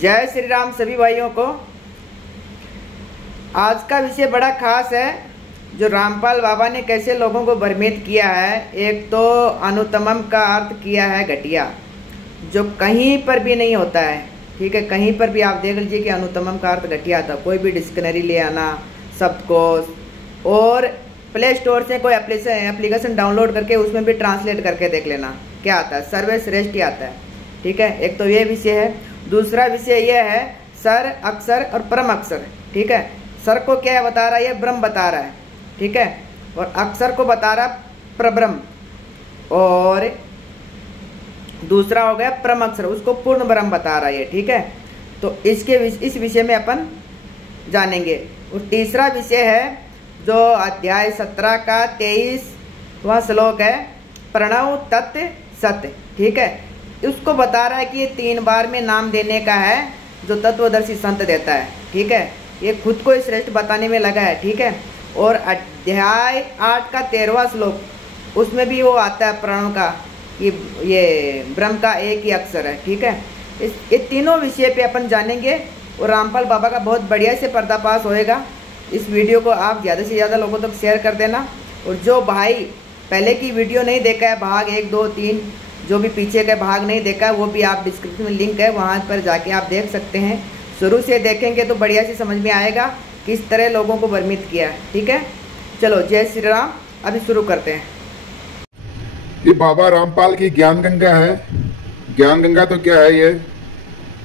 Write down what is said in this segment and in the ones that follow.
जय श्री राम सभी भाइयों को। आज का विषय बड़ा खास है, जो रामपाल बाबा ने कैसे लोगों को भ्रमित किया है। एक तो अनुत्तमम का अर्थ किया है घटिया, जो कहीं पर भी नहीं होता है। ठीक है, कहीं पर भी आप देख लीजिए कि अनुत्तमम का अर्थ घटिया था। कोई भी डिक्शनरी ले आना शब्दकोश, और प्ले स्टोर से कोई एप्लीकेशन डाउनलोड करके उसमें भी ट्रांसलेट करके देख लेना क्या आता है, सर्वश्रेष्ठ ही आता है। ठीक है, एक तो ये विषय है। दूसरा विषय यह है सर, अक्षर और परम अक्षर। ठीक है, सर को क्या बता रहा है, ये ब्रह्म बता रहा है। ठीक है, और अक्षर को बता रहा प्रब्रह्म, और दूसरा हो गया परम अक्षर, उसको पूर्ण ब्रह्म बता रहा है ये। ठीक है, तो इस विषय में अपन जानेंगे। और तीसरा विषय है जो अध्याय 17 का 23वां श्लोक है, प्रणव तत् सत्य। ठीक है, उसको बता रहा है कि ये 3 बार में नाम देने का है जो तत्वदर्शी संत देता है। ठीक है, ये खुद को श्रेष्ठ बताने में लगा है। ठीक है, और अध्याय 8 का 13वां श्लोक, उसमें भी वो आता है प्रणव का, ये ब्रह्म का एक ही अक्षर है। ठीक है, ये तीनों विषय पे अपन जानेंगे और रामपाल बाबा का बहुत बढ़िया से पर्दाफाश होएगा। इस वीडियो को आप ज़्यादा से ज़्यादा लोगों तक शेयर कर देना। और जो भाई पहले की वीडियो नहीं देखा है, भाग 1, 2, 3 जो भी पीछे का भाग नहीं देखा है, वो भी आप डिस्क्रिप्शन में लिंक है, वहाँ पर जाके आप देख सकते हैं। शुरू से देखेंगे तो बढ़िया से समझ में आएगा किस तरह लोगों को भ्रमित किया है। ठीक है, चलो जय श्री राम, अभी शुरू करते हैं। ये बाबा रामपाल की ज्ञान गंगा है। ज्ञान गंगा तो क्या है, ये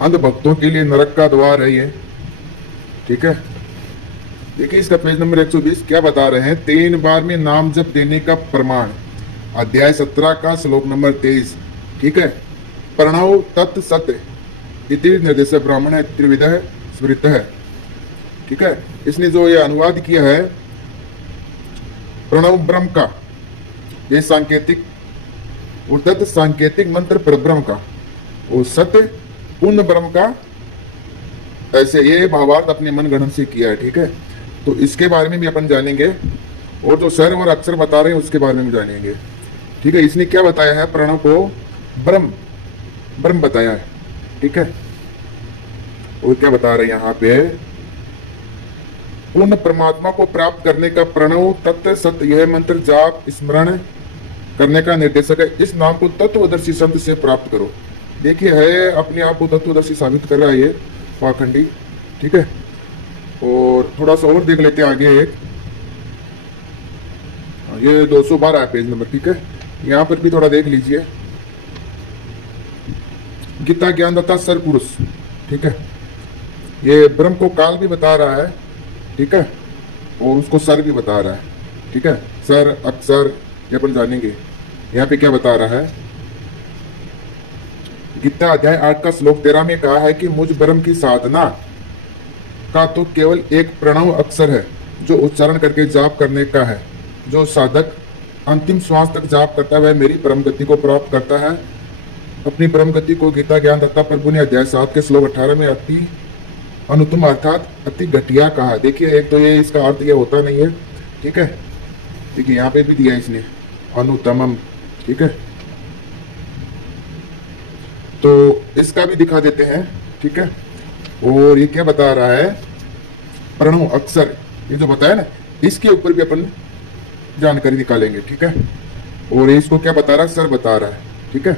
अंध भक्तों के लिए नरक का द्वार है ये। ठीक है, देखिए इसका पेज नंबर 120 क्या बता रहे हैं, 3 बार में नाम जप देने का प्रमाण, अध्याय 17 का श्लोक नंबर 23। ठीक है, प्रणव तत् सत्य इति निर्देश ब्राह्मण त्रिविध स्मृत है। ठीक है, इसने जो ये अनुवाद किया है प्रणव ब्रह्म का, ये सांकेतिक, और तत् सांकेतिक मंत्र परब्रह्म का, और सत्य पूर्ण ब्रह्म का, ऐसे ये भावार्थ अपने मन गणन से किया है। ठीक है, तो इसके बारे में भी अपन जानेंगे, और जो सर और अक्षर बता रहे हैं उसके बारे में भी जानेंगे। ठीक है, इसने क्या बताया है, प्रणव को ब्रह्म बताया है। ठीक है, और क्या बता रहे हैं यहाँ पे, पूर्ण परमात्मा को प्राप्त करने का प्रणव तत्व सत्य यह मंत्र जाप स्मरण करने का निर्देशक है। इस नाम को तत्वदर्शी संत से प्राप्त करो। देखिए है अपने आप को तत्वदर्शी साबित कर रहा है ये पाखंडी। ठीक है, और थोड़ा सा और देख लेते हैं आगे। एक ये 212 है पेज नंबर। ठीक है, यहाँ पर भी थोड़ा देख लीजिए, गीता ज्ञानदाता सर पुरुष। ठीक है, ये ब्रह्म को काल भी बता रहा है। ठीक है, और उसको सर भी बता रहा है। ठीक है, सर अक्षर ये अपन जानेंगे। यहाँ पे क्या बता रहा है, गीता अध्याय 8 का श्लोक 13 में कहा है कि मुझ ब्रह्म की साधना का तो केवल एक प्रणव अक्षर है जो उच्चारण करके जाप करने का है। जो साधक अंतिम श्वास तक जाप करता है वह मेरी परम गति को प्राप्त करता है। अपनी परम गति को गीता ज्ञानदाता प्रभु ने अध्याय 7 के श्लोक 18 में अति अनुत्तम अर्थात अति घटिया कहा। देखिए एक तो ये इसका अर्थ ये होता नहीं है। ठीक है, देखिए यहाँ पे भी दिया इसने अनुत्तमम। ठीक है, तो इसका भी दिखा देते हैं। ठीक है, और ये क्या बता रहा है, प्रणव अक्षर, ये जो बताया ना, इसके ऊपर भी अपन जानकारी निकालेंगे। ठीक है, और इसको क्या बता रहा है, सर बता रहा है। ठीक है,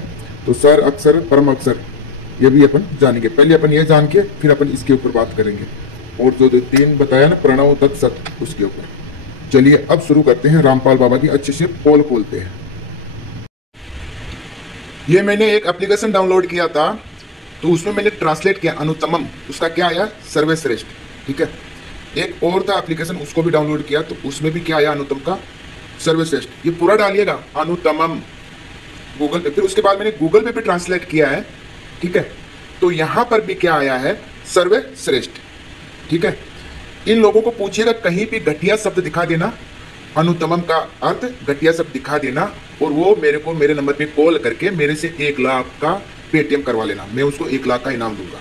तो सर अक्षर परम अक्षर ये भी अपन जानेंगे। पहले अपन ये जान के फिर अपन इसके ऊपर बात करेंगे, और जो 3 बताया ना प्रणव तत् सत्य, उसके ऊपर। चलिए अब शुरू करते हैं, रामपाल बाबा की अच्छे से पोल खोलते हैं। ये मैंने एक एप्लीकेशन डाउनलोड किया था, तो उसमें मैंने ट्रांसलेट किया अनुत्तमम, उसका क्या आया, सर्वश्रेष्ठ। ठीक है, एक और था एप्लीकेशन, उसको भी डाउनलोड किया, तो उसमें भी क्या आया, अनुत्तम का सर्वश्रेष्ठ। ये पूरा डालिएगा अनुत्तमम गूगल पे। फिर उसके बाद मैंने गूगल पे भी ट्रांसलेट किया है। ठीक है, तो यहाँ पर भी क्या आया है, सर्वश्रेष्ठ। ठीक है, इन लोगों को पूछिएगा कहीं भी घटिया शब्द दिखा देना, अनुत्तमम का अर्थ घटिया शब्द दिखा देना, और वो मेरे को मेरे नंबर पे कॉल करके मेरे से 1 लाख का पेटीएम करवा लेना, मैं उसको 1 लाख का इनाम दूंगा।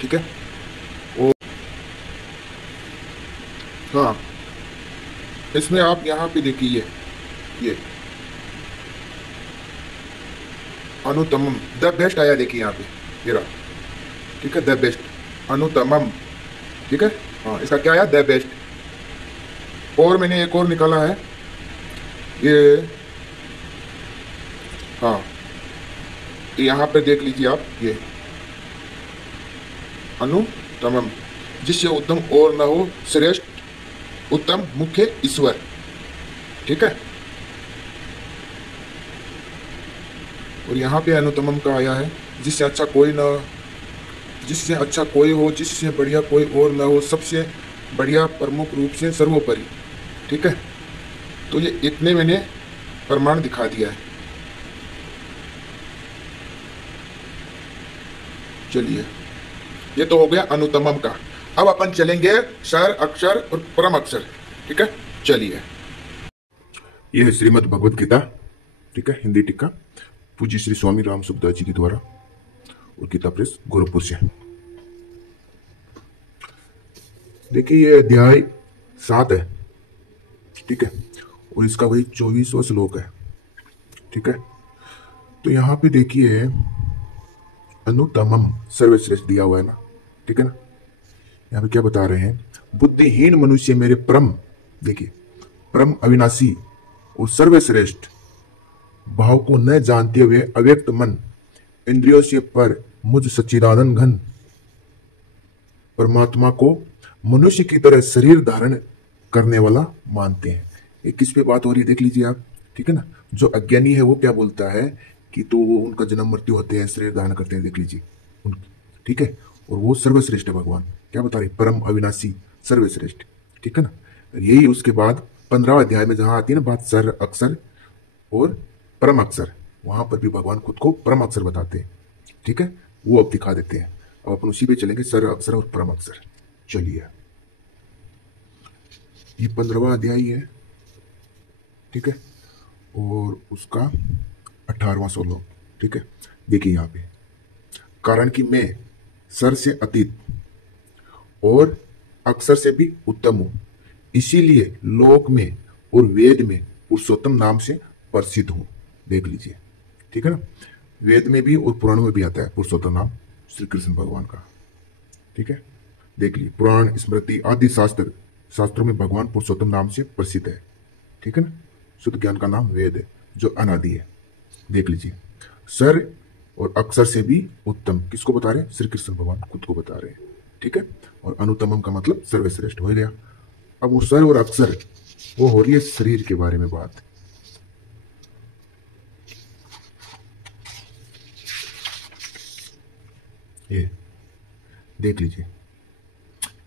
ठीक है, और हाँ इसमें आप यहाँ पे देखिए ये अनुत्तमम द बेस्ट आया, देखिए यहाँ पे ये रहा। ठीक है, द बेस्ट, अनुतमम, ठीक है। हाँ, इसका क्या आया, द बेस्ट। और मैंने एक और निकाला है, ये, हाँ, यहाँ पे देख लीजिए आप, ये अनुतमम, जिससे उत्तम और न हो, श्रेष्ठ, उत्तम, मुख्य, ईश्वर, ठीक है। और यहाँ पे अनुतमम का आया है, जिससे अच्छा कोई ना, जिससे अच्छा कोई हो, जिससे बढ़िया कोई और ना हो, सबसे बढ़िया, प्रमुख रूप से, सर्वोपरि, ठीक है। तो ये इतने मैंने प्रमाण दिखा दिया है। चलिए, ये तो हो गया अनुतमम का। अब अपन चलेंगे स्वर, अक्षर और परम अक्षर, ठीक है। चलिए, यह है श्रीमद् भगवत गीता, ठीक है, हिंदी टीका, पूज्य श्री स्वामी राम सुखदास जी के द्वारा, और गीता प्रेस गोरखपुर से। देखिए, ये अध्याय 7 है, ठीक है, और इसका वही 24वां श्लोक है, ठीक है। तो यहाँ पे देखिए, अनुतमम, सर्वश्रेष्ठ दिया हुआ है ना, ठीक है ना। यहाँ पे क्या बता रहे हैं, बुद्धिहीन मनुष्य मेरे परम, देखिए, परम अविनाशी और सर्वश्रेष्ठ भाव को न जानते हुए अव्यक्त मन इंद्रियों से पर मुझ सच्चिदानंद घन परमात्मा को मनुष्य की तरह शरीर धारण करने वाला मानते हैं। ये किस पे बात हो रही है, देख लीजिए आप, ठीक है ना। जो अज्ञानी है वो क्या बोलता है कि तो वो उनका जन्म मृत्यु होते हैं, शरीर धारण करते हैं, देख लीजिए, ठीक है। और वो सर्वश्रेष्ठ है, भगवान क्या बता रहे, परम अविनाशी, सर्वश्रेष्ठ, ठीक है ना। यही उसके बाद 15वें अध्याय में जहां आती है ना बात सर, अक्षर और परम अक्षर, वहां पर भी भगवान खुद को परम अक्षर बताते हैं, ठीक है। वो अब दिखा देते हैं। अब अपन उसी पे चलेंगे, सर, अक्षर और परम अक्षर। चलिए, ये 15वां अध्याय है, ठीक है, और उसका 18वां श्लोक, ठीक है। देखिए यहाँ पे, कारण कि मैं सर से अतीत और अक्षर से भी उत्तम हूं, इसीलिए लोक में और वेद में पुरुषोत्तम नाम से प्रसिद्ध हूं, देख लीजिए, ठीक है ना। वेद में भी और पुराण में भी आता है पुरुषोत्तम नाम श्री कृष्ण भगवान का, ठीक है। देख लीजिए, पुराण, स्मृति आदि शास्त्रों में भगवान पुरुषोत्तम नाम से प्रसिद्ध है, ठीक है ना। शुद्ध ज्ञान का नाम वेद है, जो अनादि है, देख लीजिए। सर और अक्षर से भी उत्तम, किसको बता रहे हैं, श्री कृष्ण भगवान खुद को बता रहे हैं, ठीक है। और अनुतमम का मतलब सर्वश्रेष्ठ हो गया। अब वो सर और अक्षर, वो हो रही है शरीर के बारे में बात। ये देख लीजिए,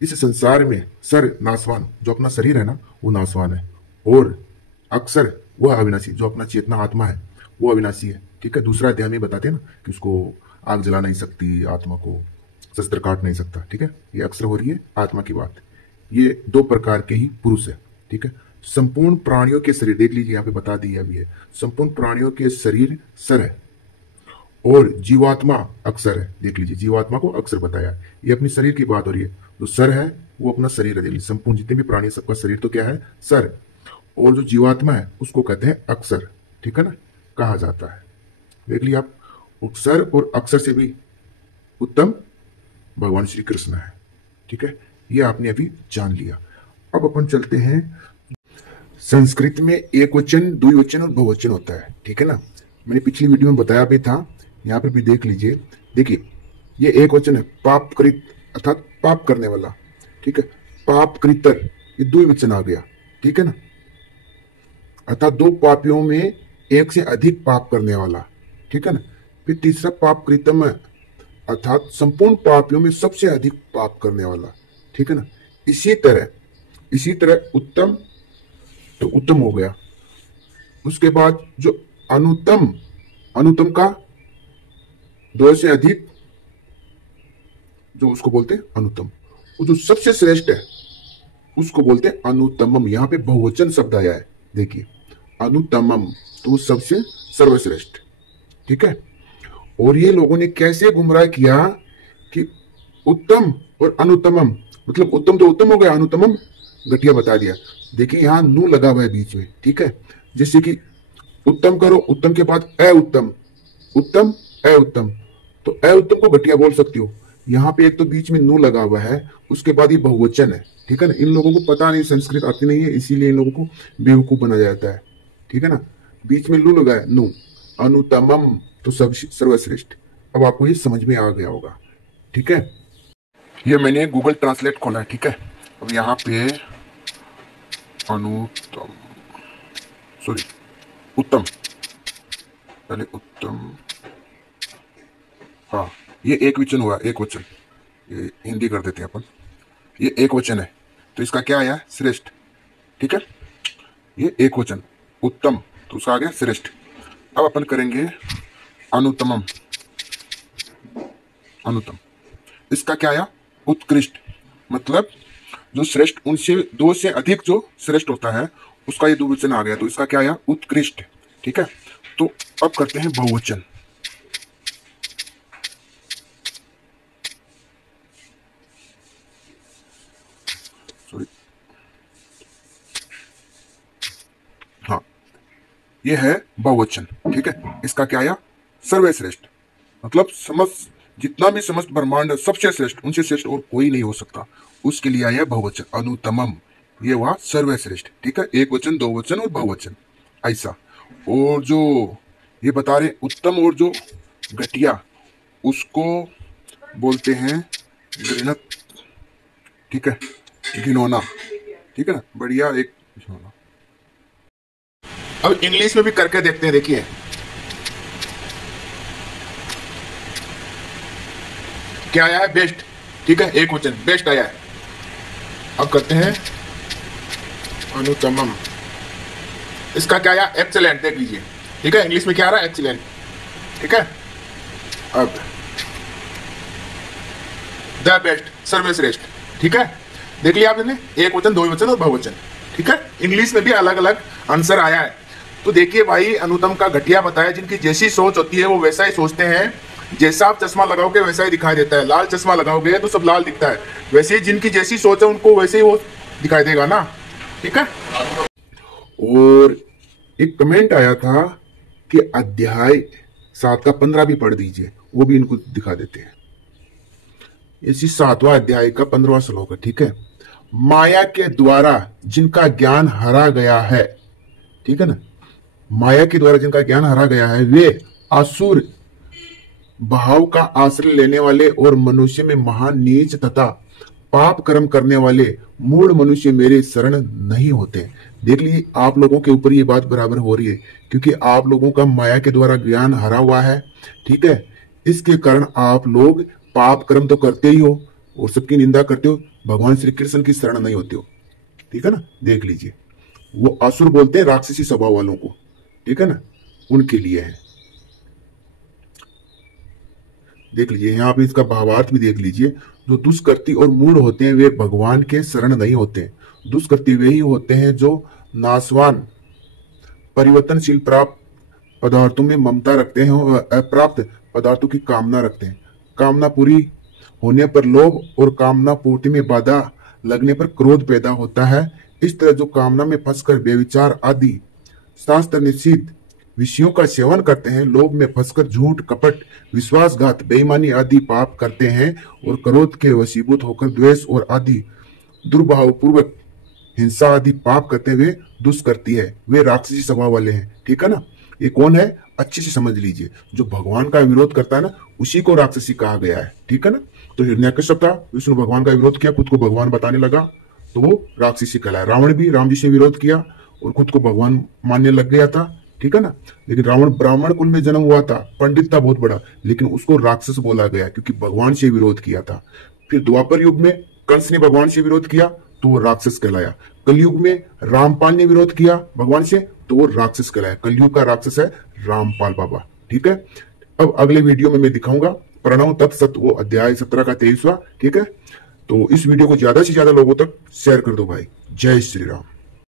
इस संसार में सर नासवान, जो अपना शरीर है ना, वो नासवान है, और अक्षर वह अविनाशी, जो अपना चेतना आत्मा है, वो अविनाशी है, ठीक है। दूसरा अध्याय में बताते हैं ना कि उसको आग जला नहीं सकती, आत्मा को शस्त्र काट नहीं सकता, ठीक है। ये अक्षर हो रही है आत्मा की बात। ये 2 प्रकार के ही पुरुष है, ठीक है। संपूर्ण प्राणियों के शरीर, देख लीजिए यहाँ पे बता दिया भी है, संपूर्ण प्राणियों के शरीर सर है और जीवात्मा अक्षर है, देख लीजिए, जीवात्मा को अक्षर बताया। ये अपनी शरीर की बात हो रही है, जो सर है वो अपना शरीर है, देख लीजिए, संपूर्ण जितने भी प्राणी, सबका शरीर तो क्या है, सर, और जो जीवात्मा है उसको कहते हैं अक्षर, ठीक है ना, कहा जाता है। देख लिया आप, सर और अक्षर से भी उत्तम भगवान श्री कृष्ण है, ठीक है। ये आपने अभी जान लिया। अब अपन चलते हैं, संस्कृत में एक वचन, द्विवचन और बहुवचन होता है, ठीक है ना। मैंने पिछली वीडियो में बताया भी था, यहाँ पर भी देख लीजिए। देखिए, ये एक वचन है, पाप कृत अर्थात पाप करने वाला, ठीक है। पाप कृतर, ये द्विवचन आ गया, ठीक है ना, अर्थात 2 पापियों में एक से अधिक पाप करने वाला, ठीक है ना। फिर तीसरा पाप कृतम है, अर्थात संपूर्ण पापियों में सबसे अधिक पाप करने वाला, ठीक है ना। इसी तरह उत्तम, तो उत्तम हो गया। उसके बाद जो अनुतम का 2 से अधिक, जो उसको बोलते हैं अनुतम। वो जो सबसे श्रेष्ठ है उसको बोलते हैं अनुतमम। यहाँ पे बहुवचन शब्द आया है, देखिए, अनुतमम, तो सबसे सर्वश्रेष्ठ, ठीक है। और ये लोगों ने कैसे गुमराह किया कि उत्तम और अनुतमम, मतलब उत्तम तो उत्तम हो गया, अनुतमम घटिया बता दिया। देखिए, यहाँ नू लगा हुआ है बीच में, ठीक है। जैसे कि उत्तम करो, उत्तम के बाद उत्तम, उत्तम उत्तम, तो उत्तम को घटिया बोल सकती हो, यहाँ पे एक तो बीच में नु लगा हुआ है, उसके बाद ये बहुवचन है, ठीक है ना। इन लोगों को पता नहीं, संस्कृत आती नहीं है, इसीलिए इन लोगों को बेवकूफ बनाया जाता है, ठीक है ना। बीच में लू लगा है, नु, अनुतमम तो सब सर्वश्रेष्ठ। अब आपको ये समझ में आ गया होगा, ठीक है। ये मैंने गूगल ट्रांसलेट खोला है, ठीक है। अब यहाँ पे अनुतम, सॉरी उत्तम, पहले उत्तम, हाँ ये एक वचन हुआ, एक वचन, ये हिंदी कर देते हैं अपन। ये एक वचन है तो इसका क्या आया, श्रेष्ठ, ठीक है। ये एक वचन उत्तम तो उसका आ गया श्रेष्ठ। अब अपन करेंगे अनुतमम, अनुतम, इसका क्या आया, उत्कृष्ट, मतलब जो श्रेष्ठ, उनसे दो से अधिक जो श्रेष्ठ होता है उसका ये द्विवचन आ गया, तो इसका क्या आया, उत्कृष्ट, ठीक है। तो अब करते हैं बहुवचन। सॉरी, हाँ ये है बहुवचन, ठीक है। इसका क्या आया, सर्वश्रेष्ठ, मतलब समस्त, जितना भी समस्त ब्रह्मांड सबसे श्रेष्ठ, उनसे श्रेष्ठ और कोई नहीं हो सकता, उसके लिए आया बहुवचन, अनुतमम, ये हुआ सर्वश्रेष्ठ, ठीक है। एक वचन, दो वचन और बहुवचन, ऐसा। और जो ये बता रहे उत्तम और जो घटिया, उसको बोलते हैं घृणत, ठीक है, घिनौना, ठीक है ना, बढ़िया एक घिनौना। अब इंग्लिश में भी करके देखते हैं, देखिए क्या आया है, बेस्ट, ठीक है, एक वचन बेस्ट आया है। अब करते हैं अनुतमम, इसका क्या आया, एक्सेलेंट, देख लीजिए, ठीक है। इंग्लिश में क्या आ रहा है, एक्सीलेंट, ठीक है। अब द बेस्ट, सर्वश्रेष्ठ, ठीक है। देख लिया आपने, एक वचन, दो वचन और बहुवचन, ठीक है। इंग्लिश में भी अलग अलग आंसर आया है। तो देखिए भाई, अनुतम का घटिया बताया, जिनकी जैसी सोच होती है वो वैसा ही सोचते हैं। जैसा आप चश्मा लगाओगे वैसा ही दिखाई देता है, लाल चश्मा लगाओगे तो सब लाल दिखता है, वैसे ही जिनकी जैसी सोच है उनको वैसे ही वो दिखाई देगा ना, ठीक है। और एक कमेंट आया था कि अध्याय 7 का 15 भी पढ़ दीजिए, वो भी इनको दिखा देते हैं। इसी 7वां अध्याय का 15वां श्लोक है, ठीक है। माया के द्वारा जिनका ज्ञान हरा गया है, ठीक है ना, माया के द्वारा जिनका ज्ञान हरा गया है, वे असुर भाव का आश्रय लेने वाले और मनुष्य में महान नीच तथा पाप कर्म करने वाले मूढ़ मनुष्य मेरे शरण नहीं होते। देख लीजिए, आप लोगों के ऊपर ये बात बराबर हो रही है, क्योंकि आप लोगों का माया के द्वारा ज्ञान हरा हुआ है, ठीक है। इसके कारण आप लोग पाप कर्म तो करते ही हो और सबकी निंदा करते हो, भगवान श्री कृष्ण की शरण नहीं होते हो, ठीक है ना। देख लीजिए, वो असुर बोलते हैं राक्षसी स्वभाव वालों को, ठीक है ना, उनके लिए है। देख लीजिए, यहाँ पे इसका भावार्थ भी देख लीजिए। जो दुष्कृति और मूढ़ होते हैं वे भगवान के शरण नहीं होते। दुष्कृति वे ही होते हैं जो नाशवान परिवर्तनशील प्राप्त पदार्थों में ममता रखते हैं और अप्राप्त पदार्थों की कामना रखते हैं। कामना पूरी होने पर लोभ और कामना पूर्ति में बाधा लगने पर क्रोध पैदा होता है। इस तरह जो कामना में फंसकर व्यभिचार आदि शास्त्र निषिद्ध विषयों का सेवन करते हैं, लोभ में फंसकर झूठ, कपट, विश्वासघात, बेईमानी आदि पाप करते हैं और क्रोध के वशीभूत होकर द्वेष और आदि दुर्भाव पूर्वक हिंसा आदि पाप करते हुए दुष्कृति है, वे राक्षसी स्वभाव वाले हैं, ठीक है ना। ये कौन है, अच्छे से समझ लीजिए। जो भगवान का विरोध करता है ना, उसी को राक्षसी कहा गया है, ठीक है ना। तो हिरण्यकश्यप था, विष्णु भगवान का विरोध किया, खुद को भगवान बताने लगा, तो वो राक्षसी कहलाया। रावण भी राम जी से विरोध किया और खुद को भगवान मानने लग गया था, ठीक है ना। लेकिन रावण ब्राह्मण कुल में जन्म हुआ था, पंडित था बहुत बड़ा, लेकिन उसको राक्षस बोला गया क्योंकि भगवान से विरोध किया था। फिर द्वापर युग में कंस ने भगवान से विरोध किया तो वो राक्षस कहलाया। कलयुग में रामपाल ने विरोध किया भगवान से तो वो राक्षस कहलाया। कलयुग का राक्षस है रामपाल बाबा, ठीक है। अब अगले वीडियो में मैं दिखाऊंगा प्रणव तत्सत, वो अध्याय 17 का 23वां, ठीक है। तो इस वीडियो को ज्यादा से ज्यादा लोगों तक शेयर कर दो भाई। जय श्री राम।